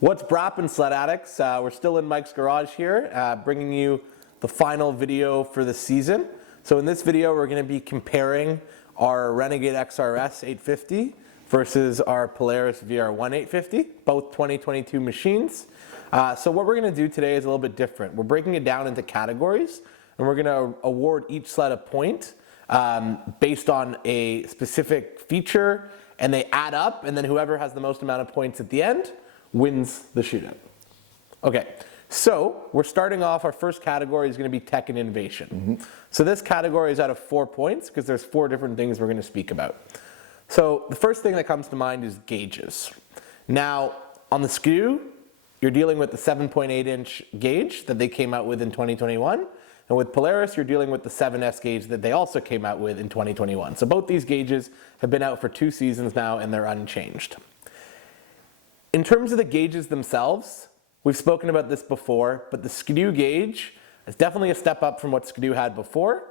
What's brappin', sled addicts? We're still in Mike's garage here, bringing you the final video for the season. So in this video, we're going to be comparing our Renegade XRS 850 versus our Polaris VR1 850, both 2022 machines. So what we're going to do today is a little bit different. We're breaking it down into categories, and we're going to award each sled a point based on a specific feature, and they add up, and then whoever has the most amount of points at the end wins the shootout. Okay, so we're starting off, our first category is going to be tech and innovation. So this category is out of 4 points because there's 4 different things we're going to speak about. So the first thing that comes to mind is gauges. Now, on the Skidoo, you're dealing with the 7.8-inch gauge that they came out with in 2021. And with Polaris, you're dealing with the 7S gauge that they also came out with in 2021. So both these gauges have been out for 2 seasons now, and they're unchanged. In terms of the gauges themselves, we've spoken about this before, but the Skidoo gauge is definitely a step up from what Skidoo had before,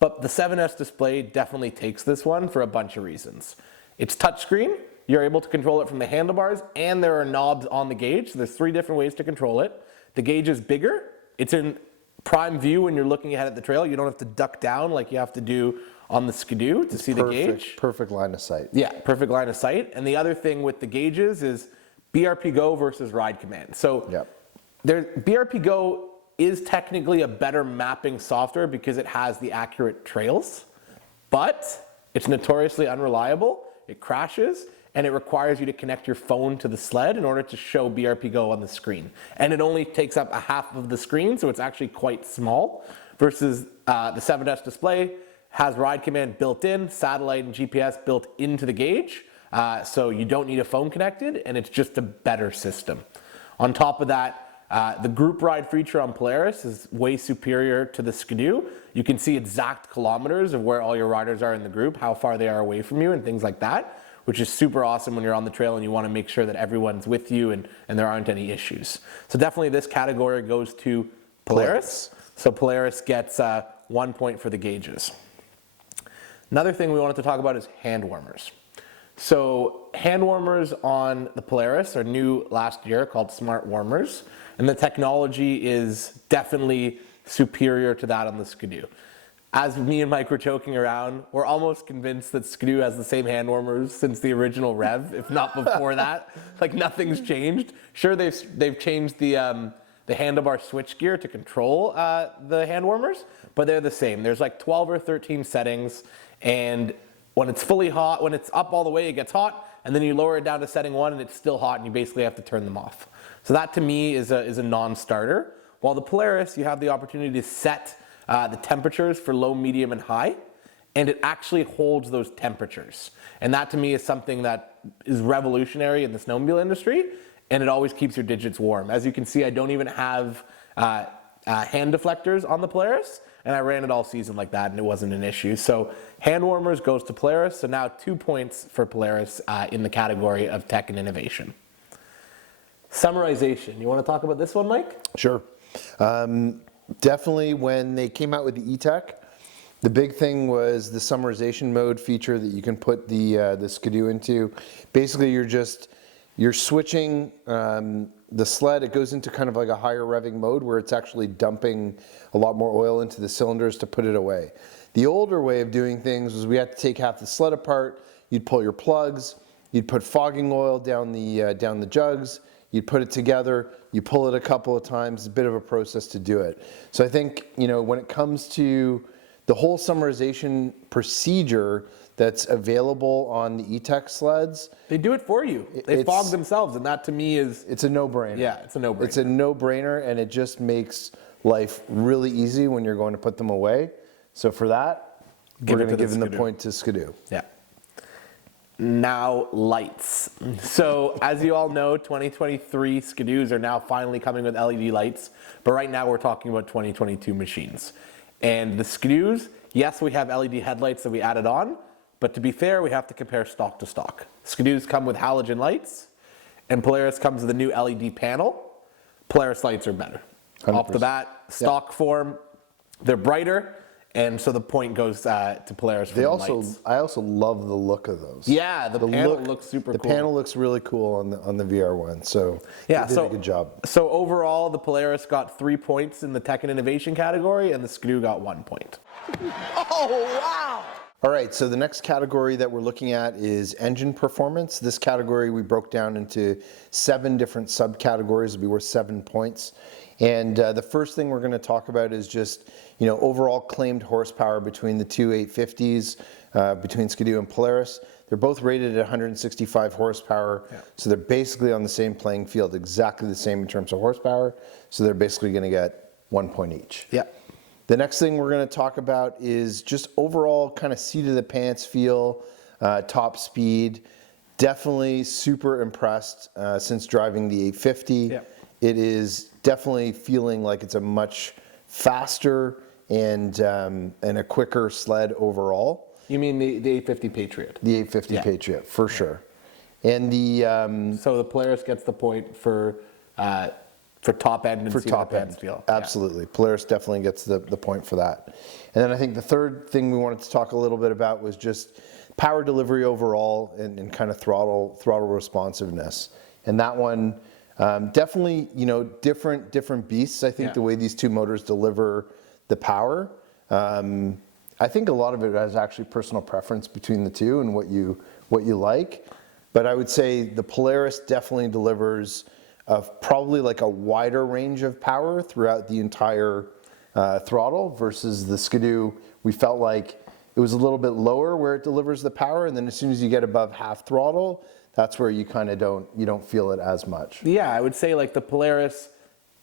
but the 7S display definitely takes this one for a bunch of reasons. It's touchscreen, you're able to control it from the handlebars, and there are knobs on the gauge, so there's 3 different ways to control it. The gauge is bigger, it's in prime view when you're looking ahead at the trail, you don't have to duck down like you have to do on the Skidoo to see the gauge. Perfect line of sight. Yeah, perfect line of sight. And the other thing with the gauges is BRP Go versus Ride Command. So BRP Go is technically a better mapping software because it has the accurate trails, but it's notoriously unreliable, it crashes, and it requires you to connect your phone to the sled in order to show BRP Go on the screen. And it only takes up a half of the screen, so it's actually quite small, versus the 7S display has Ride Command built in, satellite and GPS built into the gauge, so you don't need a phone connected, and it's just a better system. On top of that, the group ride feature on Polaris is way superior to the Skidoo. You can see exact kilometers of where all your riders are in the group, how far they are away from you, and things like that, which is super awesome when you're on the trail and you want to make sure that everyone's with you and there aren't any issues. So definitely this category goes to Polaris. So Polaris gets 1 point for the gauges. Another thing we wanted to talk about is hand warmers. So hand warmers on the Polaris are new last year, called smart warmers, and the technology is definitely superior to that on the Skidoo. As me and Mike were joking around, we're almost convinced that Skidoo has the same hand warmers since the original Rev, if not before that. Like nothing's changed. Sure, they've changed the handlebar switchgear to control the hand warmers, but they're the same. There's like 12 or 13 settings, and when it's fully hot, when it's up all the way, it gets hot, and then you lower it down to setting 1 and it's still hot and you basically have to turn them off. So that to me is a non-starter. While the Polaris, you have the opportunity to set the temperatures for low, medium, and high, and it actually holds those temperatures. And that to me is something that is revolutionary in the snowmobile industry, and it always keeps your digits warm. As you can see, I don't even have hand deflectors on the Polaris, and I ran it all season like that, and it wasn't an issue. So hand warmers goes to Polaris, so now 2 points for Polaris in the category of tech and innovation. Summarization, you want to talk about this one, Mike? Sure. Definitely when they came out with the E-Tech, the big thing was the summarization mode feature that you can put the Skidoo into. Basically, you're switching the sled. It goes into kind of like a higher revving mode where it's actually dumping a lot more oil into the cylinders to put it away. The older way of doing things was we had to take half the sled apart. You'd pull your plugs. You'd put fogging oil down the jugs. You'd put it together, you pull it a couple of times, it's a bit of a process to do it. So I think, when it comes to the whole summarization procedure that's available on the E-Tech sleds. They do it for you. They fog themselves, and that to me is... It's a no-brainer. Yeah, it's a no-brainer. It's a no-brainer, and it just makes life really easy when you're going to put them away. So for that, we're going to give them the point to Skidoo. Yeah. Now lights. So as you all know, 2023 Skidoos are now finally coming with LED lights, but right now we're talking about 2022 machines. And the Skidoos, yes, we have LED headlights that we added on, but to be fair, we have to compare stock to stock. Skidoos come with halogen lights, and Polaris comes with a new LED panel. Polaris lights are better. 100%. Off the bat, stock form, they're brighter, And so the point goes to Polaris for the lights. I also love the look of those. Yeah, the panel looks super cool. The panel looks really cool on the VR1. So yeah, they did a good job. So overall, the Polaris got 3 points in the tech and innovation category, and the Skidoo got 1 point. Oh, wow! All right, so the next category that we're looking at is engine performance. This category we broke down into 7 different subcategories. It'll be worth 7 points. And the first thing we're going to talk about is just, overall claimed horsepower between the two 850s, between Skidoo and Polaris. They're both rated at 165 horsepower, so they're basically on the same playing field, exactly the same in terms of horsepower. So they're basically going to get 1 point each. Yeah. The next thing we're going to talk about is just overall kind of seat of the pants feel, top speed. Definitely super impressed since driving the 850. Yeah. It is definitely feeling like it's a much faster and a quicker sled overall. You mean the 850 Patriot? The 850 Patriot, for sure. And the so the Polaris gets the point for top end and for top end feel. Absolutely. Polaris definitely gets the point for that. And then I think the third thing we wanted to talk a little bit about was just power delivery overall and kind of throttle responsiveness. And that one definitely, different beasts. I think the way these two motors deliver the power. I think a lot of it is actually personal preference between the two and what you like. But I would say the Polaris definitely delivers probably like a wider range of power throughout the entire throttle versus the Skidoo. We felt like it was a little bit lower where it delivers the power, and then as soon as you get above half throttle, that's where you kind of don't feel it as much. Yeah, I would say like the Polaris,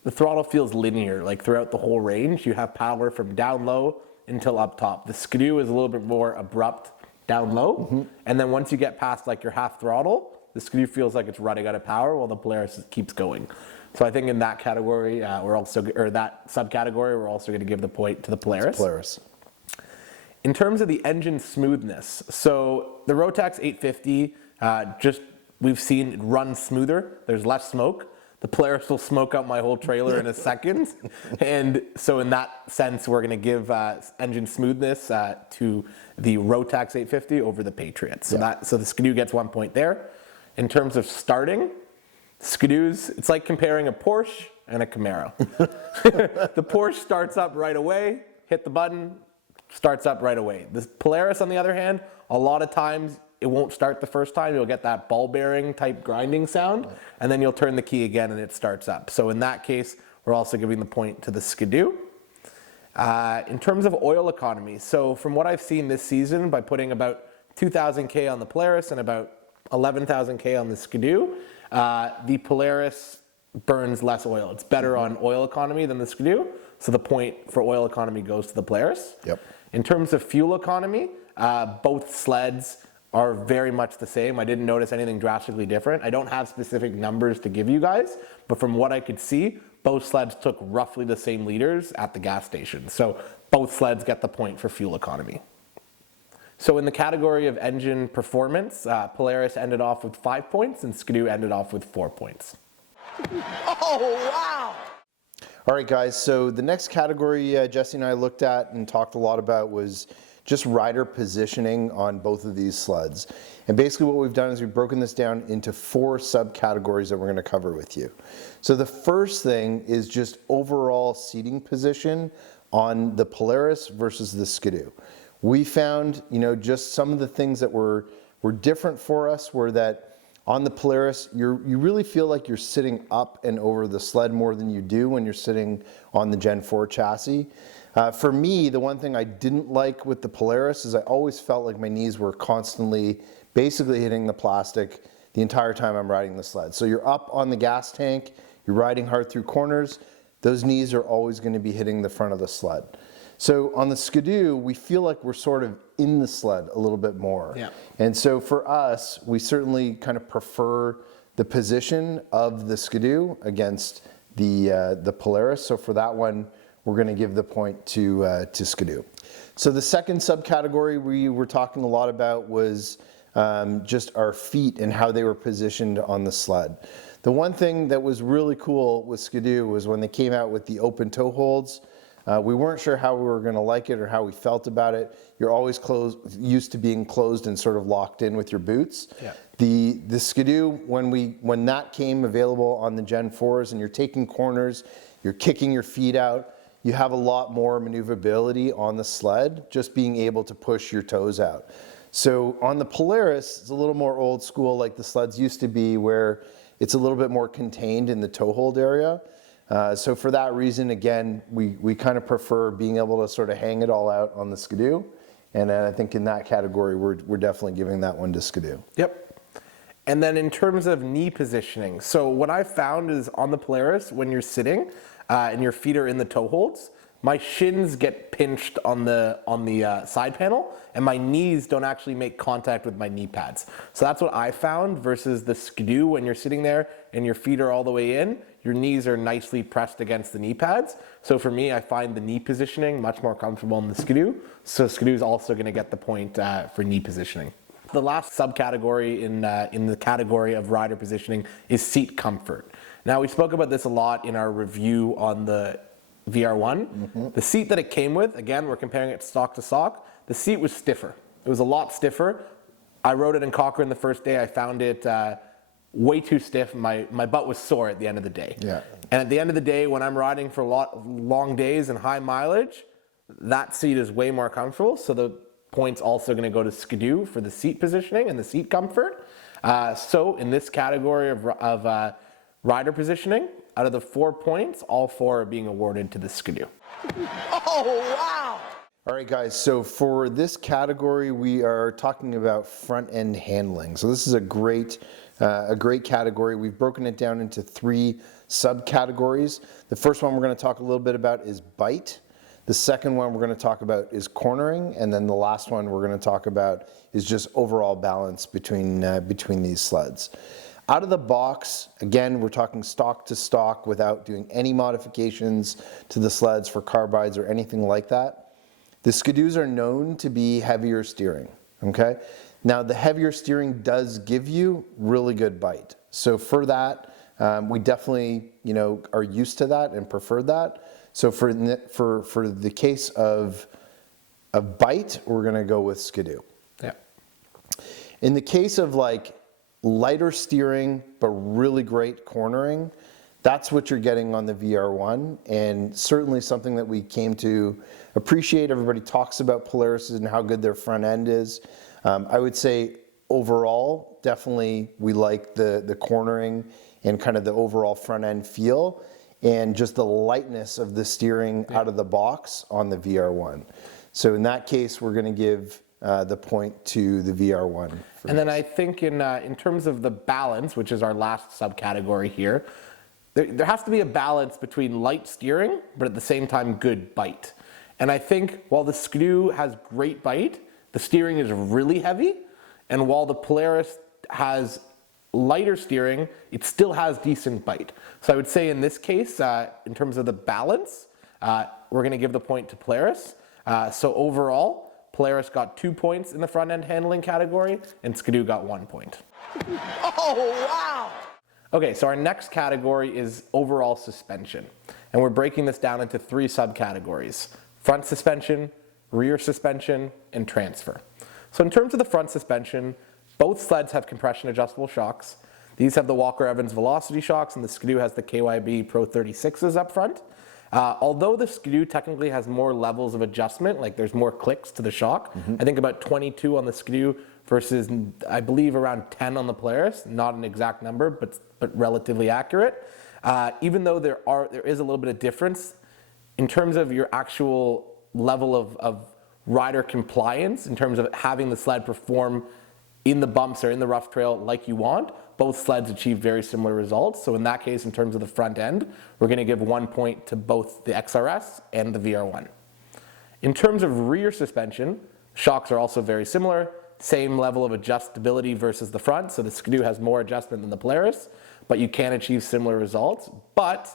the throttle feels linear, like throughout the whole range. You have power from down low until up top. The Skidoo is a little bit more abrupt down low, and then once you get past like your half throttle, the Skidoo feels like it's running out of power while the Polaris keeps going. So I think in that category, that subcategory, we're also going to give the point to the Polaris. Polaris. In terms of the engine smoothness, so the Rotax 850, we've seen it run smoother. There's less smoke. The Polaris will smoke out my whole trailer in a second. And so in that sense, we're going to give engine smoothness to the Rotax 850 over the Patriot. So the Skidoo gets 1 point there. In terms of starting, Skidoos, it's like comparing a Porsche and a Camaro. The Porsche starts up right away, hit the button, starts up right away. The Polaris, on the other hand, a lot of times it won't start the first time. You'll get that ball bearing type grinding sound, and then you'll turn the key again and it starts up. So in that case, we're also giving the point to the Skidoo. In terms of oil economy, so from what I've seen this season, by putting about 2,000 K on the Polaris and about 11,000 K on the Skidoo, the Polaris burns less oil. It's better on oil economy than the Skidoo, so the point for oil economy goes to the Polaris. Yep. In terms of fuel economy, both sleds are very much the same. I didn't notice anything drastically different. I don't have specific numbers to give you guys, but from what I could see, both sleds took roughly the same liters at the gas station. So both sleds get the point for fuel economy. So in the category of engine performance, Polaris ended off with 5 points and Skidoo ended off with 4 points. Oh, wow! All right, guys, so the next category Jesse and I looked at and talked a lot about was just rider positioning on both of these sleds. And basically what we've done is we've broken this down into 4 subcategories that we're going to cover with you. So the first thing is just overall seating position on the Polaris versus the Skidoo. We found, just some of the things that were different for us were that on the Polaris, you really feel like you're sitting up and over the sled more than you do when you're sitting on the Gen 4 chassis. For me, the one thing I didn't like with the Polaris is I always felt like my knees were constantly basically hitting the plastic the entire time I'm riding the sled. So you're up on the gas tank, you're riding hard through corners, those knees are always going to be hitting the front of the sled. So on the Skidoo, we feel like we're sort of in the sled a little bit more. Yeah. And so for us, we certainly kind of prefer the position of the Skidoo against the Polaris. So for that one, we're going to give the point to Skidoo. So the second subcategory we were talking a lot about was just our feet and how they were positioned on the sled. The one thing that was really cool with Skidoo was when they came out with the open toe holds. We weren't sure how we were going to like it or how we felt about it. You're always used to being closed and sort of locked in with your boots. Yeah. The Skidoo, when that came available on the Gen 4s and you're taking corners, you're kicking your feet out, you have a lot more maneuverability on the sled, just being able to push your toes out. So on the Polaris, it's a little more old school like the sleds used to be, where it's a little bit more contained in the toe hold area. So for that reason, again, we kind of prefer being able to sort of hang it all out on the Skidoo. And I think in that category, we're definitely giving that one to Skidoo. Yep. And then in terms of knee positioning, so what I found is on the Polaris, when you're sitting and your feet are in the toe holds, my shins get pinched on the side panel, and my knees don't actually make contact with my knee pads. So that's what I found versus the Skidoo. When you're sitting there and your feet are all the way in, your knees are nicely pressed against the knee pads. So for me, I find the knee positioning much more comfortable in the Skidoo. So Skidoo is also going to get the point for knee positioning. The last subcategory in the category of rider positioning is seat comfort. Now, we spoke about this a lot in our review on the VR1. Mm-hmm. The seat that it came with, again, we're comparing it stock to stock, the seat was stiffer. It was a lot stiffer. I rode it in Cochrane the first day. I found it way too stiff. My butt was sore at the end of the day. Yeah. And at the end of the day, when I'm riding for long days and high mileage, that seat is way more comfortable. So the points also going to go to Skidoo for the seat positioning and the seat comfort. So in this category of rider positioning, out of the 4 points, all 4 are being awarded to the Skidoo. Oh, wow. All right, guys, so for this category, we are talking about front end handling. So this is a great category. We've broken it down into 3 subcategories. The first one we're going to talk a little bit about is bite. The second one we're going to talk about is cornering, and then the last one we're going to talk about is just overall balance between these sleds. Out of the box, again, we're talking stock to stock without doing any modifications to the sleds for carbides or anything like that. The Skidoos are known to be heavier steering, okay? Now, the heavier steering does give you really good bite. So for that, we definitely, are used to that and prefer that. So for the case of bite, we're gonna go with Skidoo. Yeah. In the case of like lighter steering, but really great cornering, that's what you're getting on the VR1, and certainly something that we came to appreciate. Everybody talks about Polaris and how good their front end is. I would say overall, definitely we like the cornering and kind of the overall front end feel, and just the lightness of the steering out of the box on the VR1. So in that case, we're going to give the point to the VR1. And then I think in terms of the balance, which is our last subcategory here, there has to be a balance between light steering, but at the same time good bite. And I think while the Skidoo has great bite, the steering is really heavy, and while the Polaris has lighter steering, it still has decent bite. So I would say in this case, in terms of the balance, we're going to give the point to Polaris. So overall, Polaris got 2 points in the front end handling category, and Skidoo got 1 point. Oh, wow. Okay, so our next category is overall suspension. And we're breaking this down into 3 subcategories: front suspension, rear suspension, and transfer. So in terms of the front suspension, both sleds have compression adjustable shocks. These have the Walker Evans Velocity shocks, and the Skidoo has the KYB Pro 36s up front. Although the Skidoo technically has more levels of adjustment, like there's more clicks to the shock, I think about 22 on the Skidoo versus I believe around 10 on the Polaris, not an exact number, but relatively accurate. Even though there is a little bit of difference in terms of your actual level of rider compliance, in terms of having the sled perform in the bumps or in the rough trail like you want, both sleds achieve very similar results. So in that case, in terms of the front end, we're going to give 1 point to both the XRS and the VR1. In terms of rear suspension, shocks are also very similar. Same level of adjustability versus the front. So the Skidoo has more adjustment than the Polaris, but you can achieve similar results. But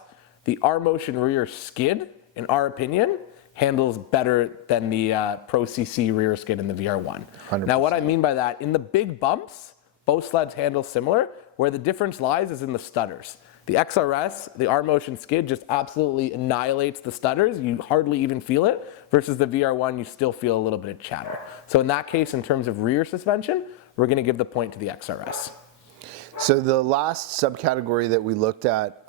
the R-Motion rear skid, in our opinion, handles better than the Pro CC rear skid in the VR1. 100%. Now what I mean by that, in the big bumps, both sleds handle similar. Where the difference lies is in the stutters. The XRS, the R-Motion skid, just absolutely annihilates the stutters. You hardly even feel it, versus the VR1, you still feel a little bit of chatter. So in that case, in terms of rear suspension, we're going to give the point to the XRS. So the last subcategory that we looked at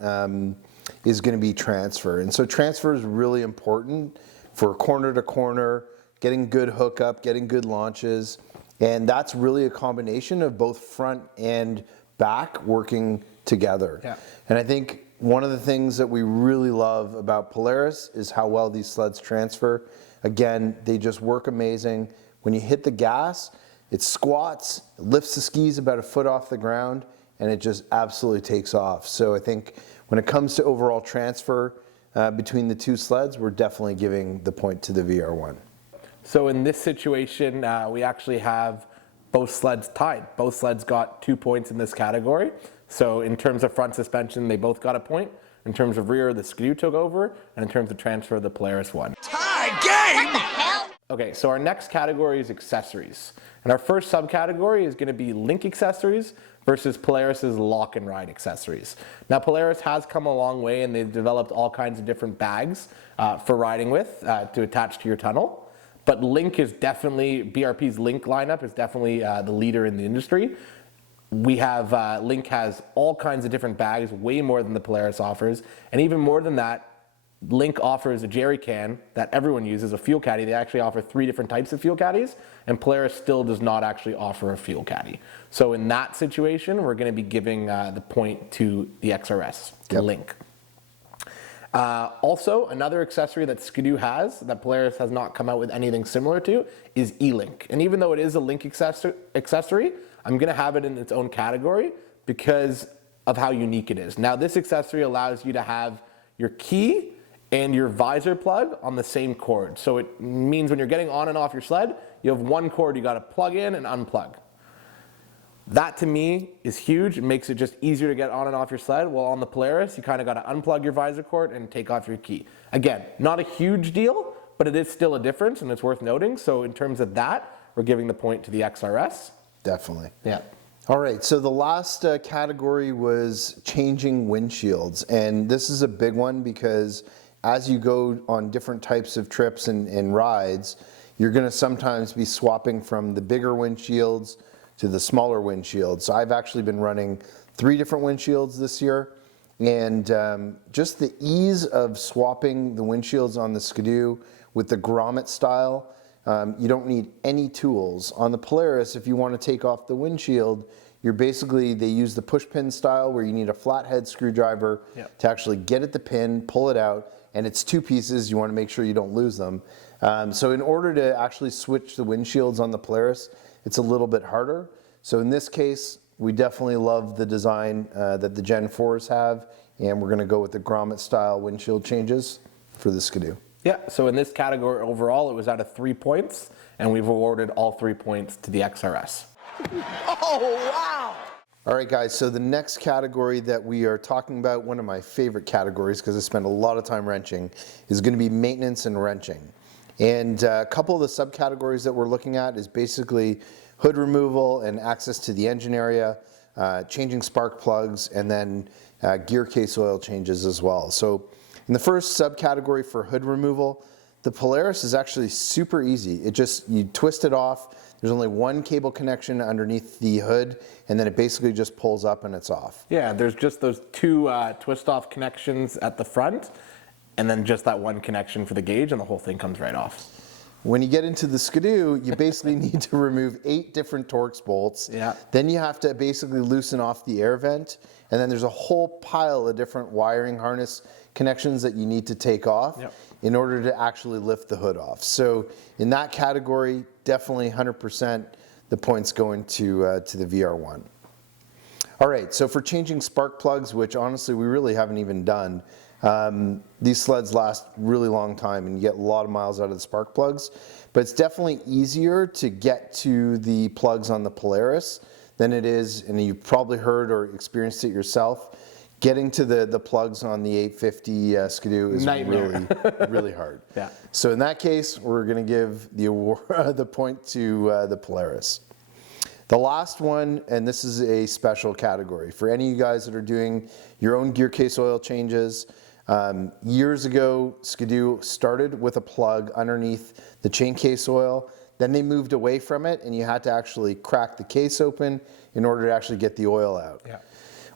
is going to be transfer. And so transfer is really important for corner to corner, getting good hookup, getting good launches. And that's really a combination of both front and back working together. Yeah. And I think one of the things that we really love about Polaris is how well these sleds transfer. Again, they just work amazing. When you hit the gas, it squats, it lifts the skis about a foot off the ground, and it just absolutely takes off. So I think when it comes to overall transfer between the two sleds, we're definitely giving the point to the VR1. So in this situation, we actually have both sleds tied. Both sleds got 2 points in this category. So in terms of front suspension, they both got a point. In terms of rear, the Skidoo took over. And in terms of transfer, the Polaris won. Tie game! What the hell? Okay, so our next category is accessories. And our first subcategory is going to be link accessories versus Polaris's lock and ride accessories. Now Polaris has come a long way, and they've developed all kinds of different bags for riding with to attach to your tunnel. But Link is definitely, BRP's Link lineup is definitely the leader in the industry. We have, Link has all kinds of different bags, way more than the Polaris offers. And even more than that, Link offers a jerry can that everyone uses, a fuel caddy. They actually offer 3 different types of fuel caddies, and Polaris still does not actually offer a fuel caddy. So in that situation, we're going to be giving the point to the XRS, to Link. Also, another accessory that Skidoo has, that Polaris has not come out with anything similar to, is E-Link. And even though it is a Link accessory, I'm going to have it in its own category because of how unique it is. Now, this accessory allows you to have your key and your visor plug on the same cord. So it means when you're getting on and off your sled, you have one cord you got to plug in and unplug. That to me is huge. It makes it just easier to get on and off your sled. While on the Polaris, you kind of got to unplug your visor cord and take off your key. Again, not a huge deal, but it is still a difference, and it's worth noting. So in terms of that, we're giving the point to the XRS. Definitely. Yeah. All right, so the last category was changing windshields. And this is a big one because as you go on different types of trips and rides, you're going to sometimes be swapping from the bigger windshields to the smaller windshields. So I've actually been running 3 different windshields this year. And just the ease of swapping the windshields on the Skidoo with the grommet style, you don't need any tools. On the Polaris, if you want to take off the windshield, you're basically, they use the push pin style where you need a flathead screwdriver to actually get at the pin, pull it out, and it's 2 pieces. You want to make sure you don't lose them. So in order to actually switch the windshields on the Polaris, it's a little bit harder. So in this case, we definitely love the design that the Gen 4s have, and we're going to go with the grommet style windshield changes for the Skidoo. Yeah, so in this category overall, it was out of 3 points, and we've awarded all 3 points to the XRS. Oh, wow! All right, guys, so the next category that we are talking about, one of my favorite categories because I spend a lot of time wrenching, is going to be maintenance and wrenching. And a couple of the subcategories that we're looking at is basically hood removal and access to the engine area, changing spark plugs, and then gear case oil changes as well. So in the first subcategory for hood removal, the Polaris is actually super easy. It just, you twist it off. There's only one cable connection underneath the hood, and then it basically just pulls up and it's off. Yeah, there's just those 2 twist-off connections at the front, and then just that one connection for the gauge, and the whole thing comes right off. When you get into the Skidoo, you basically need to remove 8 different Torx bolts. Yeah. Then you have to basically loosen off the air vent, and then there's a whole pile of different wiring harness connections that you need to take off in order to actually lift the hood off. So in that category, definitely 100% the points going to the VR1. All right, so for changing spark plugs, which honestly we really haven't even done, these sleds last really long time and you get a lot of miles out of the spark plugs, but it's definitely easier to get to the plugs on the Polaris than it is, and you've probably heard or experienced it yourself, getting to the plugs on the 850 Skidoo is really, really hard. Yeah. So in that case, we're going to give the award, the point to the Polaris. The last one, and this is a special category for any of you guys that are doing your own gear case oil changes. Years ago, Skidoo started with a plug underneath the chain case oil. Then they moved away from it, and you had to actually crack the case open in order to actually get the oil out. Yeah.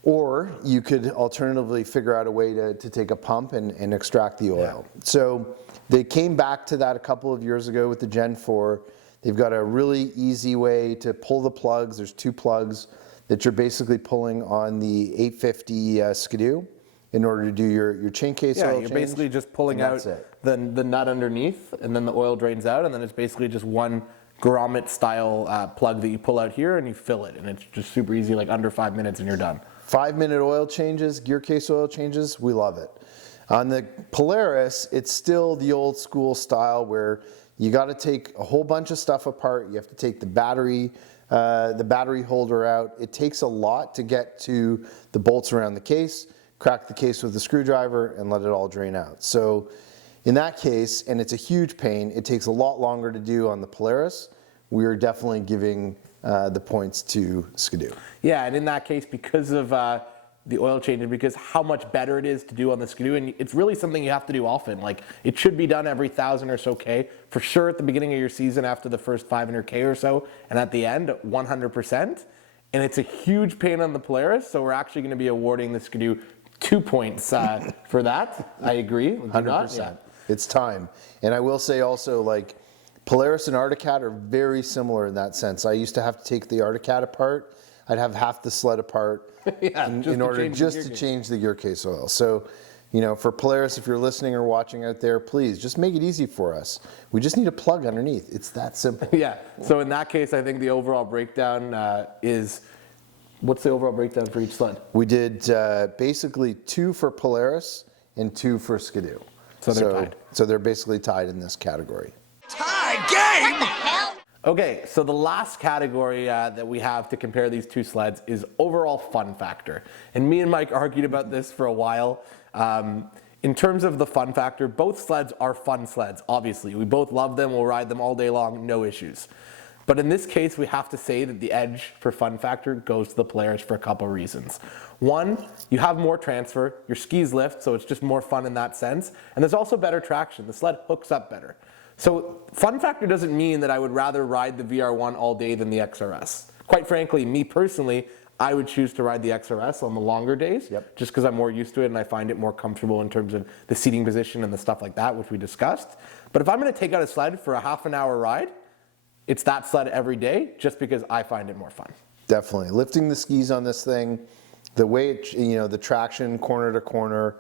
Or you could alternatively figure out a way to take a pump and extract the oil. Yeah. So they came back to that a couple of years ago with the Gen 4. They've got a really easy way to pull the plugs. There's 2 plugs that you're basically pulling on the 850 Skidoo in order to do your chain case oil change. Yeah, you're basically just pulling out the nut underneath, and then the oil drains out, and then it's basically just one grommet style plug that you pull out here and you fill it, and it's just super easy, like under 5 minutes and you're done. 5-minute oil changes, gear case oil changes, we love it. On the Polaris, it's still the old school style where you got to take a whole bunch of stuff apart. You have to take the battery holder out. It takes a lot to get to the bolts around the case, crack the case with a screwdriver, and let it all drain out. So in that case, and it's a huge pain, it takes a lot longer to do on the Polaris. We're definitely giving the points to Skidoo. Yeah, and in that case, because of the oil change, and because how much better it is to do on the Skidoo, and it's really something you have to do often. Like, it should be done every 1,000 or so K, for sure at the beginning of your season after the first 500 K or so, and at the end, 100%. And it's a huge pain on the Polaris, so we're actually going to be awarding the Skidoo 2 points for that. I agree. 100%. Yeah. It's time. And I will say also, like, Polaris and Arctic Cat are very similar in that sense. I used to have to take the Arctic Cat apart. I'd have half the sled apart in order to change the gear case oil. So, you know, for Polaris, if you're listening or watching out there, please just make it easy for us. We just need a plug underneath. It's that simple. Yeah. So in that case, I think the overall breakdown is, what's the overall breakdown for each sled? We did basically 2 for Polaris and 2 for Skidoo. So they're tied. So they're basically tied in this category. Tie game! What the hell? Okay, so the last category that we have to compare these 2 sleds is overall fun factor. And me and Mike argued about this for a while. In terms of the fun factor, both sleds are fun sleds, obviously. We both love them, we'll ride them all day long, no issues. But in this case, we have to say that the edge for fun factor goes to the Polaris for a couple of reasons. One, you have more transfer, your skis lift, so it's just more fun in that sense. And there's also better traction, the sled hooks up better. So fun factor doesn't mean that I would rather ride the VR1 all day than the XRS. Quite frankly, me personally, I would choose to ride the XRS on the longer days, just because I'm more used to it and I find it more comfortable in terms of the seating position and the stuff like that, which we discussed. But if I'm going to take out a sled for a half-an-hour ride, it's that sled every day, just because I find it more fun. Definitely. Lifting the skis on this thing, the way it, you know, the traction corner to corner,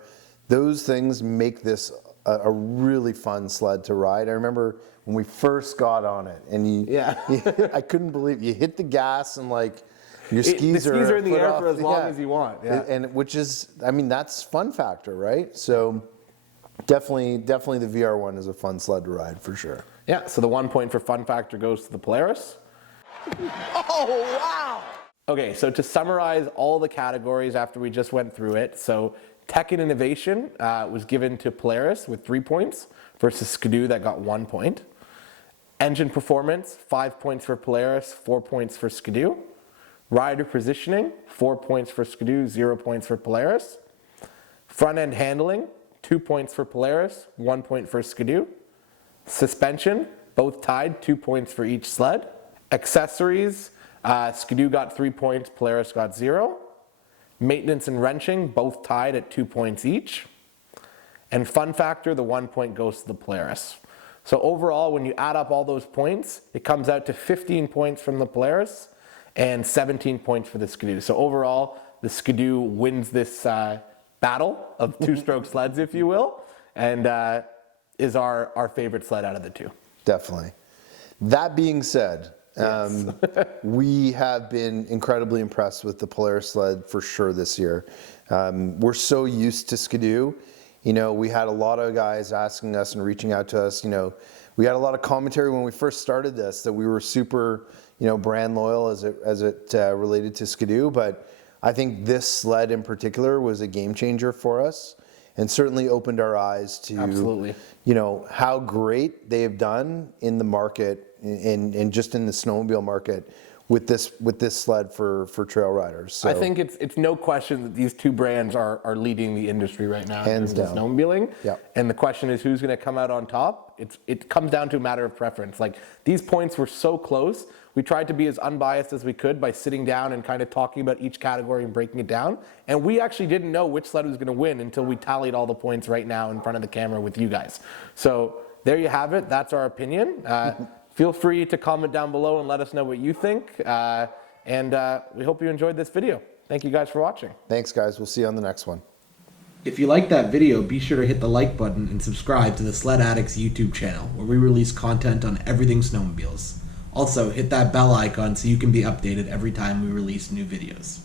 those things make this a really fun sled to ride. I remember when we first got on it, and I couldn't believe you hit the gas and like your skis are in the air for as long as you want. Yeah. And which is, I mean, that's fun factor, right? So definitely the VR1 is a fun sled to ride for sure. Yeah, so the 1 point for fun factor goes to the Polaris. Oh, wow! Okay, so to summarize all the categories after we just went through it, so tech and innovation was given to Polaris with 3 points versus Skidoo that got 1 point. Engine performance, 5 points for Polaris, 4 points for Skidoo. Rider positioning, 4 points for Skidoo, 0 points for Polaris. Front end handling, 2 points for Polaris, 1 point for Skidoo. Suspension, both tied, 2 points for each sled. Accessories, Skidoo got 3 points, Polaris got 0. Maintenance and wrenching, both tied at 2 points each. And fun factor, the 1 point goes to the Polaris. So overall, when you add up all those points, it comes out to 15 points from the Polaris and 17 points for the Skidoo. So overall, the Skidoo wins this battle of 2-stroke sleds, if you will, and is our favorite sled out of the 2. Definitely. That being said, we have been incredibly impressed with the Polaris sled for sure this year. We're so used to Skidoo. You know, we had a lot of guys asking us and reaching out to us. You know, we had a lot of commentary when we first started this that we were super, you know, brand loyal as it related to Skidoo. But I think this sled in particular was a game changer for us, and certainly opened our eyes to, you know, how great they have done in the market and just in the snowmobile market with this sled for trail riders. So I think it's no question that these two brands are leading the industry right now Hands in terms of down. snowmobiling. Yep. And the question is who's going to come out on top. It comes down to a matter of preference. Like these points were so close. We tried to be as unbiased as we could by sitting down and kind of talking about each category and breaking it down. And we actually didn't know which sled was going to win until we tallied all the points right now in front of the camera with you guys. So there you have it. That's our opinion. Feel free to comment down below and let us know what you think. And we hope you enjoyed this video. Thank you guys for watching. Thanks, guys. We'll see you on the next one. If you liked that video, be sure to hit the like button and subscribe to the Sled Addicts YouTube channel, where we release content on everything snowmobiles. Also, hit that bell icon so you can be updated every time we release new videos.